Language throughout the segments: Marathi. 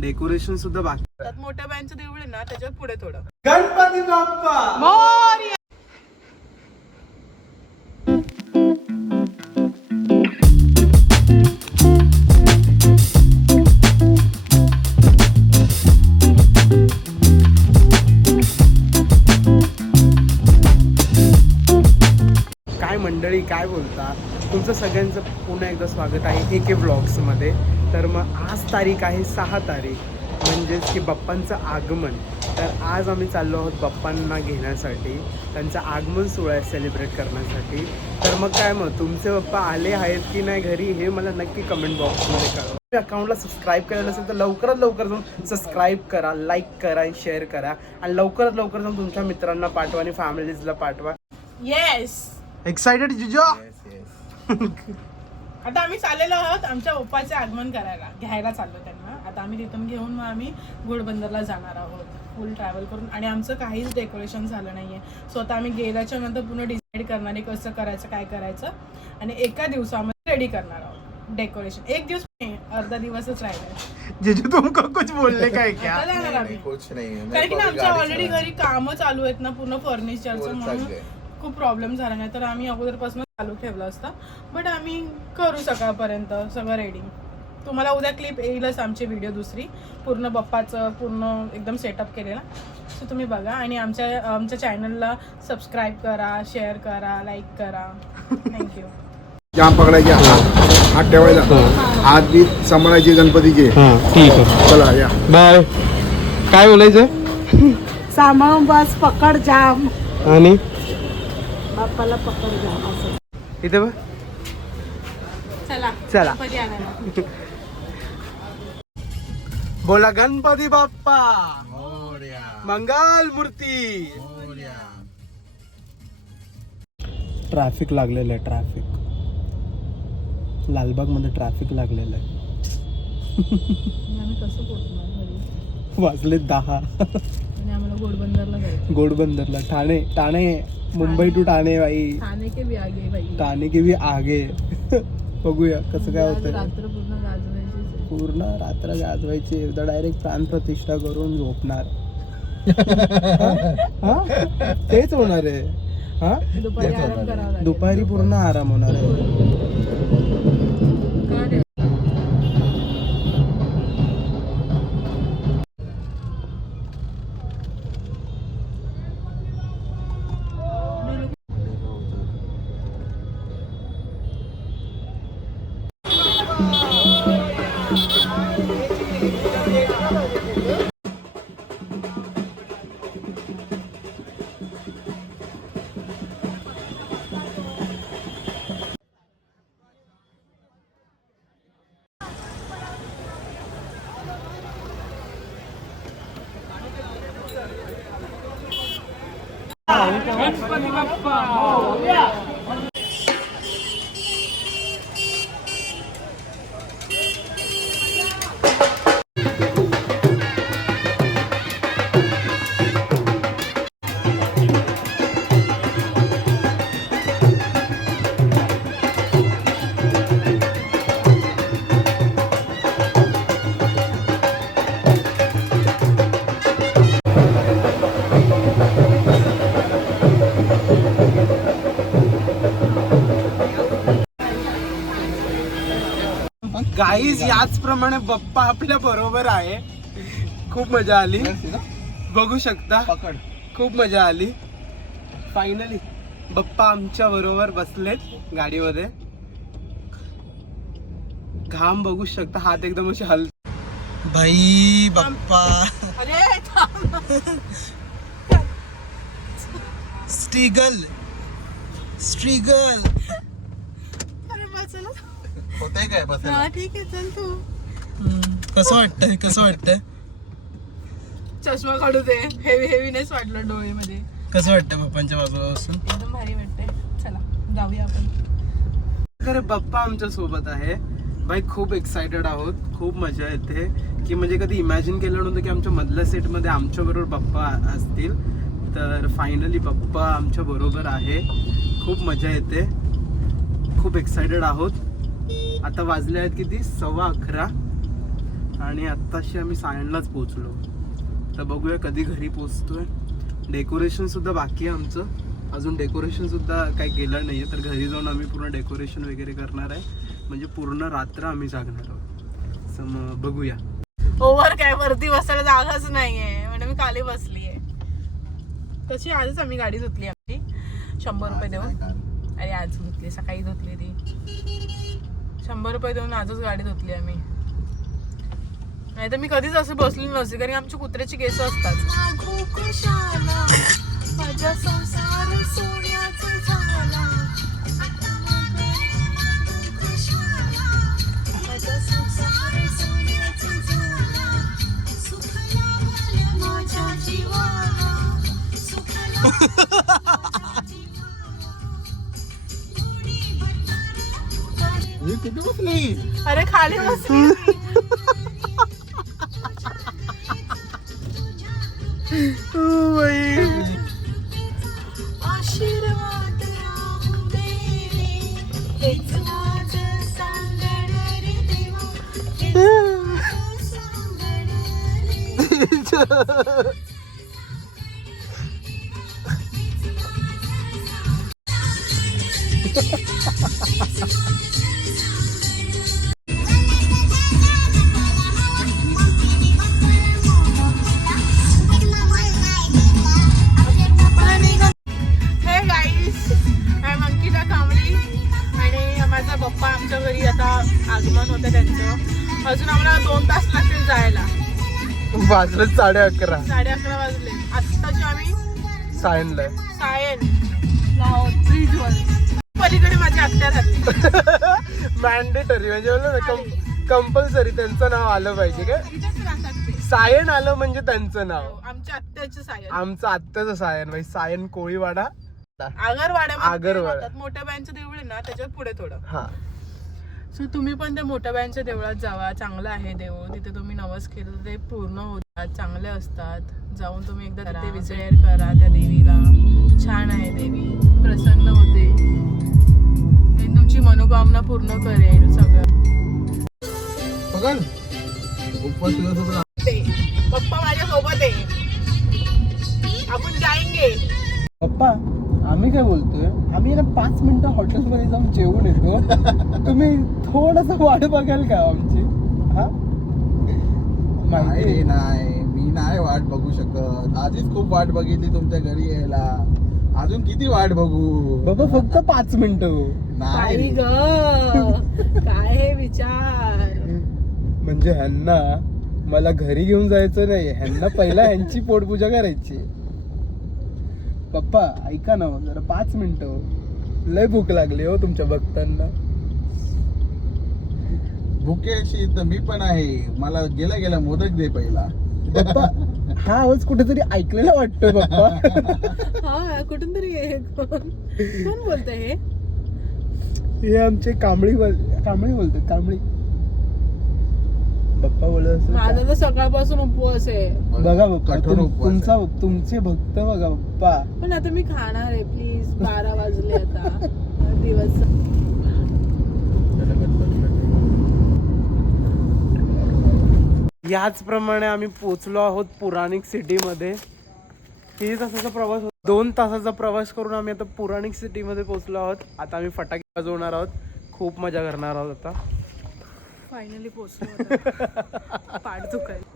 डेकोरेशन सुद्धा बाकी. मोठ्या बायांचं देऊळ आहे ना त्याच्यात पुढे थोडं. गणपती बाप्पा मोरया. काय मंडळी, काय बोलता, तुमचं सगळ्यांचं पुन्हा एकदा स्वागत आहे AK ब्लॉग्समध्ये. तर मग आज तारीख आहे 6 तारीख, म्हणजेच की बाप्पांचं आगमन. तर आज आम्ही चाललो आहोत बाप्पांना घेण्यासाठी, त्यांचं आगमन सोहळा आहे सेलिब्रेट करण्यासाठी. तर मग काय, मग तुमचे बाप्पा आले आहेत की नाही घरी हे मला नक्की कमेंट बॉक्समध्ये कळवा. अकाउंटला सबस्क्राईब केलं नसेल तर लवकरात लवकर जाऊन सबस्क्राईब करा, लाईक करा आणि शेअर करा. आणि लवकरात लवकर जाऊन तुमच्या मित्रांना पाठवा आणि फॅमिलीजला पाठवा. येस. एक्साइटेड जिजो? आता आम्ही चाललेलो आहोत आमच्या ओप्पाचे आगमन करायला, घ्यायला चाललो त्यांना. आता आम्ही तिथून घेऊन मग आम्ही घोडबंदरला जाणार आहोत फुल ट्रॅव्हल करून. आणि आमचं काहीच डेकोरेशन झालं नाहीये. सो आता आम्ही गेल्याच्या नंतर पुन्हा डिसाईड करणार आहे कसं करायचं, काय करायचं. आणि एका दिवसामध्ये रेडी करणार आहोत डेकोरेशन. एक दिवस नाही, अर्धा दिवसच राहिलाय. जिजू तुमको कुछ बोलले काय क्या? आता जाणार आम्ही. कारण की ना आमच्या ऑलरेडी घरी कामं चालू आहेत ना पूर्ण फर्निचरचं, म्हणून खूप प्रॉब्लेम झाला. नाही तर आम्ही अगोदरपासून चालू ठेवलं असतं. बट आम्ही करू सकाळपर्यंत सगळं रेडी. तुम्हाला उद्या क्लिप येईलच आमची व्हिडिओ दुसरी, पूर्ण बाप्पाचं पूर्ण एकदम सेटअप केलेला. सो तुम्ही बघा आणि आमच्या चॅनलला सबस्क्राईब करा, शेअर करा, लाईक करा. थँक्यू. जाम पकडायचे, हात ठेवायचा, हात बीत सांभाळायचे गणपतीचे. ठीक आहे, चला या. बाय. काय बोलायचं? सामावून बस, पकड जाम, आणि बाप्पाला पकड जाम असं. इथे बघ. चला चला. गणपती आणायला. बोला गणपती बाप्पा मंगल मूर्ती. ट्रॅफिक लागलेलं आहे, ट्रॅफिक. लालबाग मध्ये ट्रॅफिक लागलेलं आहे. आम्ही कसं पोहोचणार घरी? वाजले 10. आणि आम्हाला घोडबंदरला जायचं. घोडबंदरला. ठाणे मुंबई टू ठाणे भाई. ठाणे के भी आगे भाई. ठाणे की भी आगे. बघूया कसं काय होतं. रात्र पूर्ण गाजवायची. पूर्ण रात्र गाजवायची. एकदा डायरेक्ट प्राण प्रतिष्ठा करून झोपणार. हा? तेच होणार आहे. हा, दुपारी आराम करावा लागेल. दुपारी पूर्ण आराम होणार आहे. का रे? गणपती बाप्पा मोरया. गाईज याचप्रमाणे बाप्पा आपल्या बरोबर आहे. खूप मजा आली, बघू शकता. खूप मजा आली. फायनली बाप्पा आमच्या बरोबर बसलेत गाडीमध्ये. घाम बघू शकता, हात एकदम असे हल. भाई बाप्पा. अरे थांब. स्ट्रीगल. अरे वाचलं. होतंय काय बसायला? हा ठीक आहे, चल तू. कसं वाटतंय? चष्मा काढू दे. हेवीनेस वाटलं डोळेमध्ये. कसं वाटतं बाप्पांच्या बाजूला बसून? एकदम भारी वाटतंय. चला जाऊया आपण. खरं बाप्पा आमच्या सोबत आहे भाई. खूप एक्सायटेड आहोत. खूप मजा येते की म्हणजे कधी इमॅजिन केलं नव्हतं की आमच्या मधल्या सेटमध्ये आमच्या बरोबर बाप्पा असतील. तर फायनली बाप्पा आमच्या बरोबर आहे. खूप मजा येते. खूप एक्सायटेड आहोत. आता वाजले आहेत किती? 11:15. आणि आत्ताशी आम्ही सायनलाच पोहोचलो. तर बघूया कधी घरी पोहोचतोय. डेकोरेशन सुद्धा बाकी आहे आमचं, अजून डेकोरेशन सुद्धा काही केलं नाही आहे. तर घरी जाऊन आम्ही पूर्ण डेकोरेशन वगैरे करणार आहे, म्हणजे पूर्ण रात्र आम्ही जागणार आहोत. सो मग बघूया. ओव्हर काय वरती बसायला जागाच नाहीये म्हणजे मी खाली बसलीये. तशी आजच आम्ही गाडी धुतली आमची 100 रुपये देऊन. अरे आज धुतली, सकाळी धुतली ती. 100 रुपये देऊन आजच गाडी धुतली आम्ही. नाही तर मी कधीच असं बसली नसते, कारण आमची कुत्र्याची केस असतात. माझा संसार सोन्याचा झाला, माझा संसार सोन्याचा झाला, सुखला माझ्या जीवाला, सुखला किती बसली? अरे खाली बसली. आशीर्वाद राहू दे रे, हेच माझं सांगण रे देवा, हेच माझं सांगण रे. Hey guys, I'm Ankita Kambli आणि माझा पप्पा आमच्या घरी आता आगमन होतं त्यांचं. अजून आम्हाला 2 तास लागतील जायला. वाजलं 11:30. 11:30 वाजले. आत्ताची आम्ही सायनला सायन ब्रिजवर. पलीकडे माझी आत्या राहते. मॅन्डेटरी म्हणजे कंपल्सरी त्यांचं नाव आलं पाहिजे काय. सायन आलं म्हणजे त्यांचं नाव. आमच्या आत्याचं सायन, आमचं आत्याचं सायन म्हणजे सायन कोळीवाडा आगरवाड्यात मोठ्या बायांचं देऊळ आहे ना, त्याच्यात पुढे थोडं. हा. सो तुम्ही पण त्या मोठ्या बायांच्या देवळात जावा. चांगलं आहे देऊळ. तिथे तुम्ही नवस केलं तर ते पूर्ण होतात, चांगले असतात. जाऊन तुम्ही एकदा तिथे विजय करा त्या देवीला. छान आहे देवी, प्रसन्न होते, तुमची मनोकामना पूर्ण करेल सगळं. बघाल पप्पा माझ्या सोबत आहे, आपण जाएंगे. पप्पा आम्ही काय बोलतोय, आम्ही ना 5 मिनिटं हॉटेलमध्ये जाऊन जेवून येतो. तुम्ही थोडस वाट बघाल का आमची? हा नाही नाही, मी नाही वाट बघू शकत. आधीच खूप वाट बघितली तुमच्या घरी यायला, अजून किती वाट बघू बाबा. फक्त 5 मिनिटं. नाही ग काय हे विचार. म्हणजे ह्यांना मला घरी घेऊन जायचं नाही, ह्यांना पहिला ह्यांची पोटपूजा करायची. पप्पा ऐका ना जरा 5 मिनिटं. लय भूक लागली हो तुमच्या भक्तांना. भुकेशी तर मी पण आहे, मला गेला गेला मोदक दे पहिला. पप्पा हा आवाज कुठेतरी ऐकलेला वाटतोय पप्पा. हा कुठून तरी कोण बोलतंय हे? हे आमचे कांबळी बोलतात. कांबळी पप्पा बोलत माझा तर सकाळपासून उपवास आहे. बघा पप्पा, कठोर उपवास आहे. तुमचे भक्त बघा पप्पा. पण आता मी खाणार आहे प्लीज. 12 वाजले आता दिवस. याचप्रमाणे आम्ही पोचलो आहोत पुराणिक सिटीमध्ये. 3 तासाचा प्रवास, 2 तासाचा प्रवास करून आम्ही आता पुराणिक सिटीमध्ये पोचलो आहोत. आता आम्ही फटाके वाजवणार आहोत, खूप मजा करणार आहोत. आता फायनली पोचलो. पाठ दुखायला.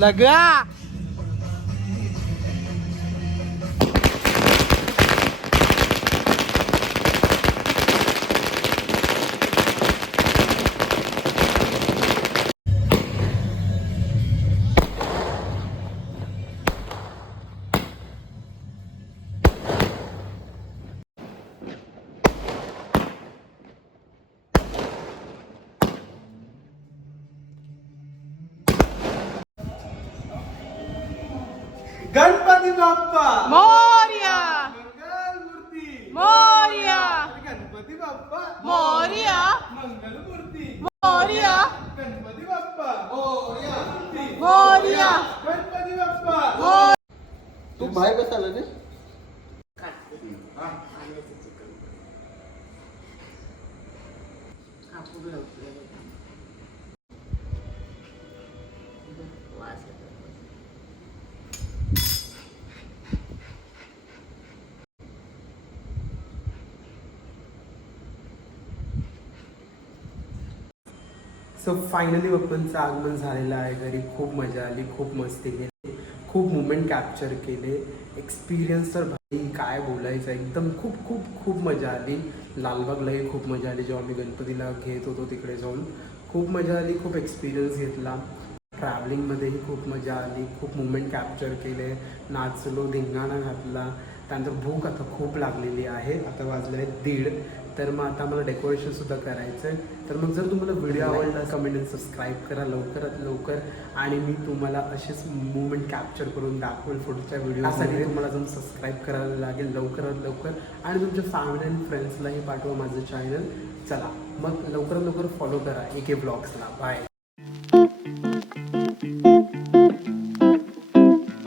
लगा गणपती बाप्पा मोरया, मंगलमूर्ती, मोरया, गणपती बाप्पा मोरया, मंगलमूर्ती, मोरया, गणपती बाप्पा मोरया, मोरया. तू बाहेर कसं आलं रे? सो फायनली पप्पांचं आगमन झालेलं आहे घरी. खूप मजा आली, खूप मस्ती केली, खूप मुमेंट कॅप्चर केले. एक्सपिरियन्स तर भाई काय बोलायचं, एकदम खूप खूप खूप मजा आली. लालबागलाही खूप मजा आली जेव्हा मी गणपतीला घेत होतो तिकडे जाऊन. खूप मजा आली, खूप एक्सपिरियन्स घेतला. ट्रॅव्हलिंगमध्येही खूप मजा आली, खूप मुमेंट कॅप्चर केले, नाचलो, धिंगाणा घातला. त्यानंतर भूक आता खूप लागलेली आहे, आता वाजले आहेत 1:30. तर मग आता मला डेकोरेशनसुद्धा करायचं आहे. तर मग जर तुम्हाला व्हिडिओ आवडला कमेंट आणि सबस्क्राईब करा लवकरात लवकर. आणि मी तुम्हाला असेच मुवमेंट कॅप्चर करून दाखवेल पुढच्या व्हिडिओसाठी. तुम्हाला जाऊन सबस्क्राईब करायला लागेल लवकरात लवकर. आणि तुमच्या फॅमिली अँड फ्रेंड्सलाही पाठवा माझं चॅनल. चला मग लवकरात लवकर फॉलो करा AK ब्लॉग्सला. बाय.